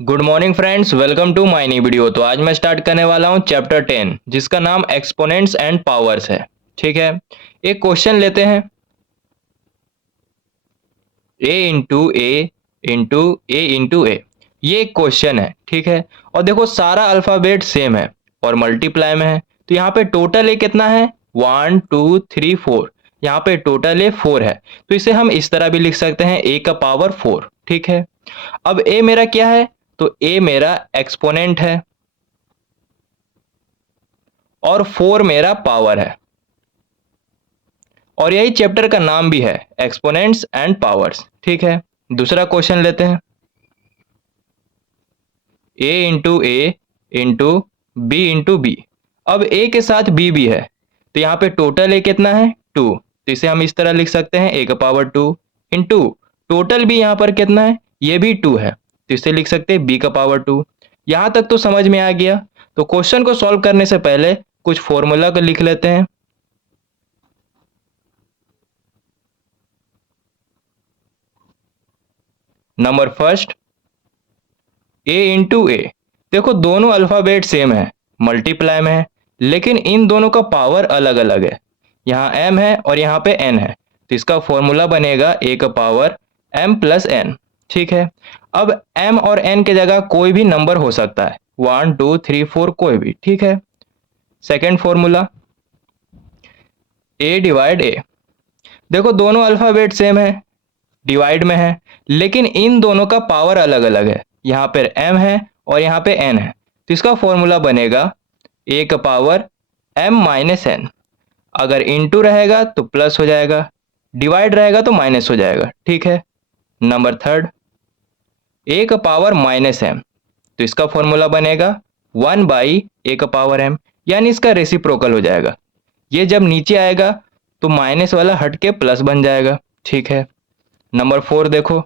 Good morning friends, welcome to my new video. तो आज मैं स्टार्ट करने वाला हूं चैप्टर 10 जिसका नाम एक्सपोनेंट्स एंड पावर्स है। ठीक है, एक क्वेश्चन लेते हैं। a इंटू ए ये एक क्वेश्चन है। ठीक है, और देखो सारा अल्फाबेट सेम है और मल्टीप्लाई में है। तो यहाँ पे टोटल ए कितना है? 1 2 3 4। यहाँ पे टोटल ए 4 है। तो इसे हम इस तरह भी लिख सकते हैं a का पावर 4। ठीक है, अब a मेरा क्या है? तो a मेरा एक्सपोनेंट है और 4 मेरा पावर है, और यही चैप्टर का नाम भी है, एक्सपोनेंट्स एंड पावर्स। ठीक है, दूसरा क्वेश्चन लेते हैं। a into B. अब a के साथ b भी है, तो यहाँ पे टोटल a कितना है? 2। तो इसे हम इस तरह लिख सकते हैं a का पावर 2 इंटू टोटल b यहाँ पर कितना है? ये भी 2 है, तो इसे लिख सकते हैं b का पावर 2। यहाँ तक तो समझ में आ गया। तो क्वेश्चन को सॉल्व करने से पहले कुछ फॉर्मूला को लिख लेते हैं। नंबर फर्स्ट, a इंटू ए। देखो दोनों अल्फाबेट सेम है, मल्टीप्लाई में है, लेकिन इन दोनों का पावर अलग अलग है। यहाँ m है और यहाँ पे n है, तो इसका फॉर्मूला बनेगा a का पावर m प्लस n। ठीक है, अब m और n की जगह कोई भी नंबर हो सकता है, 1 2 3 4 कोई भी। ठीक है, second formula a divide a। देखो दोनों अल्फाबेट सेम है, डिवाइड में है, लेकिन इन दोनों का पावर अलग अलग है। यहाँ पर m है और यहाँ पे n है, तो इसका फॉर्मूला बनेगा a का पावर m माइनस n। अगर इंटू रहेगा तो प्लस हो जाएगा, डिवाइड रहेगा तो माइनस हो जाएगा। ठीक है, नंबर थर्ड, a का पावर माइनस m, तो इसका फॉर्मूला बनेगा 1/a का पावर m, यानी इसका रेसिप्रोकल हो जाएगा। ये जब नीचे आएगा तो माइनस वाला हट के प्लस बन जाएगा। ठीक है, नंबर फोर देखो,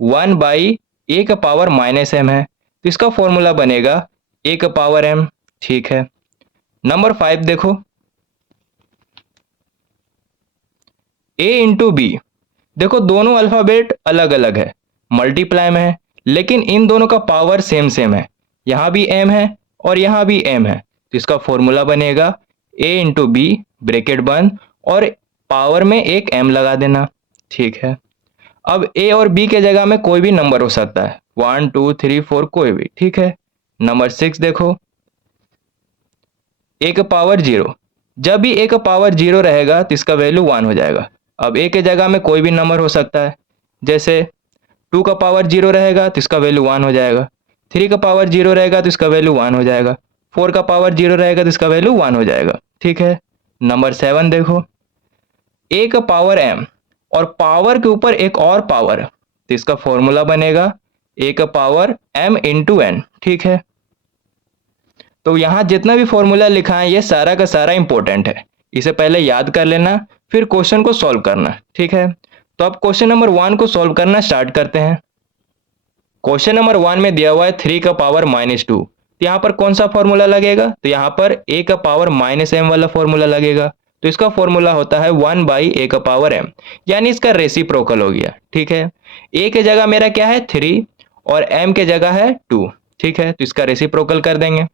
1/a का पावर माइनस m है, तो इसका फॉर्मूला बनेगा a का पावर m। ठीक है, नंबर फाइव देखो, a इंटू b। देखो दोनों अल्फाबेट अलग अलग है, मल्टीप्लाई में है, लेकिन इन दोनों का पावर सेम सेम है। यहाँ भी m है और यहाँ भी m है, तो इसका फॉर्मूला बनेगा a इंटू बी, ब्रैकेट बंद, और पावर में एक m लगा देना। ठीक है, अब a और b के जगह में कोई भी नंबर हो सकता है, 1 2 3 4 कोई भी। ठीक है, नंबर सिक्स देखो, a का पावर 0। जब भी a का पावर 0 रहेगा तो इसका वैल्यू 1 हो जाएगा। अब a के जगह में कोई भी नंबर हो सकता है, जैसे 2 का पावर 0 रहेगा तो इसका वैल्यू 1 हो जाएगा, 3 का पावर 0 रहेगा तो इसका वैल्यू 1 हो जाएगा, 4 का पावर 0 रहेगा तो इसका वैल्यू 1 हो जाएगा। ठीक है, नंबर सेवन देखो, a का पावर m और पावर के ऊपर एक और पावर, तो इसका फॉर्मूला बनेगा a का पावर m इंटू n। ठीक है, तो यहाँ जितना भी फॉर्मूला लिखा है ये सारा का सारा इंपॉर्टेंट है, इसे पहले याद कर लेना, फिर क्वेश्चन को सॉल्व करना। ठीक है, तो अब क्वेश्चन नंबर 1 को सॉल्व करना स्टार्ट करते हैं। क्वेश्चन नंबर 1 में दिया हुआ है 3 का पावर -2। तो यहाँ पर कौन सा फॉर्मूला लगेगा? तो यहाँ पर a का पावर -m वाला फॉर्मूला लगेगा। तो इसका फॉर्मूला होता है 1/a का पावर m, यानी इसका रेसिप्रोकल हो गया। ठीक है, a के जगह मेरा क्या है? 3 और m के जगह है 2। ठीक है, तो इसका रेसिप्रोकल कर देंगे,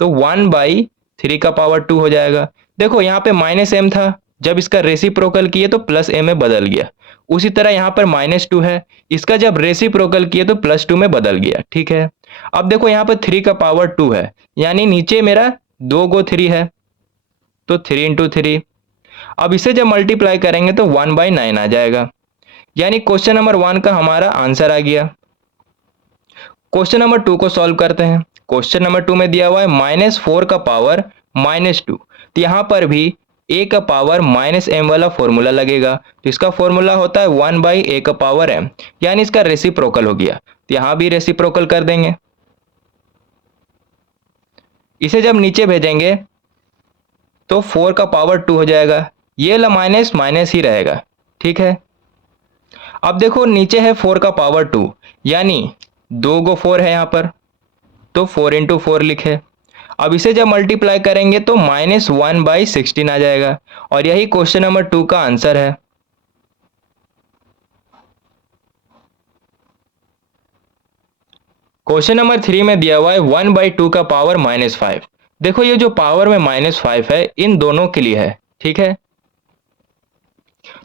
तो 1/3 का पावर 2 हो जाएगा। देखो यहाँ पे -m था, जब इसका रेसिप्रोकल किए तो +m में बदल गया। उसी तरह यहाँ पर -2 है, इसका जब रेसिप्रोकल किए तो +2 में बदल गया। ठीक है, अब देखो यहाँ पर 3 का पावर 2 है, यानी नीचे मेरा 2 गो 3 है, तो 3 इंटू 3। अब इसे जब मल्टीप्लाई करेंगे तो 1/9 आ जाएगा, यानी क्वेश्चन नंबर 1 का हमारा आंसर आ गया। क्वेश्चन नंबर 2 को सॉल्व करते हैं। क्वेश्चन नंबर 2 में दिया हुआ है -4 का पावर -2। तो यहाँ पर भी a का पावर -m वाला फॉर्मूला लगेगा, तो इसका फॉर्मूला होता है 1/a का पावर m, यानी इसका रेसिप्रोकल हो गया। तो यहाँ भी रेसिप्रोकल कर देंगे, इसे जब नीचे भेजेंगे तो 4 का पावर 2 हो जाएगा, ये ला माइनस माइनस ही रहेगा। ठीक है, अब देखो नीचे है 4 का पावर 2, यानी 2 गो 4 है यहाँ पर, तो 4 इंटू 4 लिखे। अब इसे जब मल्टीप्लाई करेंगे तो -1/16 आ जाएगा, और यही क्वेश्चन नंबर 2 का आंसर है। क्वेश्चन नंबर 3 में दिया हुआ है 1/2 का पावर -5। देखो ये जो पावर में -5 है इन दोनों के लिए है, ठीक है।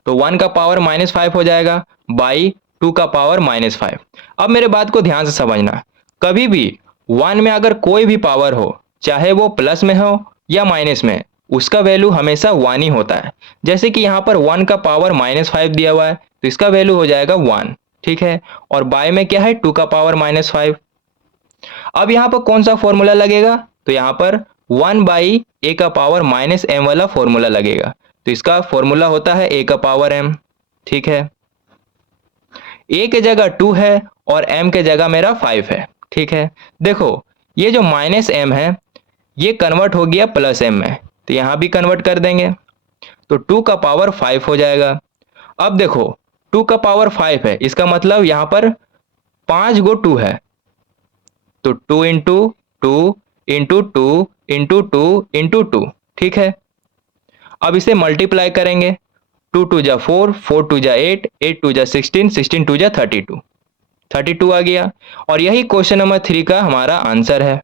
तो 1 का पावर -5 हो जाएगा बाई 2 का पावर -5। अब मेरे बात को ध्यान से समझना, कभी भी 1 में अगर कोई भी पावर हो, चाहे वो प्लस में हो या माइनस में, उसका वैल्यू हमेशा 1 ही होता है। जैसे कि यहाँ पर 1 का पावर -5 दिया हुआ है तो इसका वैल्यू हो जाएगा 1, ठीक है। और बाय में क्या है 2 का पावर -5। अब यहाँ पर कौन सा फॉर्मूला लगेगा, तो यहाँ पर 1/a का पावर -m वाला फॉर्मूला लगेगा। तो इसका फॉर्मूला होता है a का पावर m, ठीक है। a के जगह 2 है और m के जगह मेरा 5 है, ठीक है। देखो ये जो -m है ये कन्वर्ट हो गया +m में, तो यहाँ भी कन्वर्ट कर देंगे तो 2 का पावर 5 हो जाएगा। अब देखो 2 का पावर 5 है, इसका मतलब यहाँ पर 5 गो 2 है, तो 2 इंटू 2 इंटू 2 इंटू 2 इंटू 2, ठीक है। अब इसे मल्टीप्लाई करेंगे, 2 2 जा 4, 4 2 जा 8, 8 2 जा 16, 16 2 जा 32, 32 आ गया। और यही क्वेश्चन नंबर 3 का हमारा आंसर है।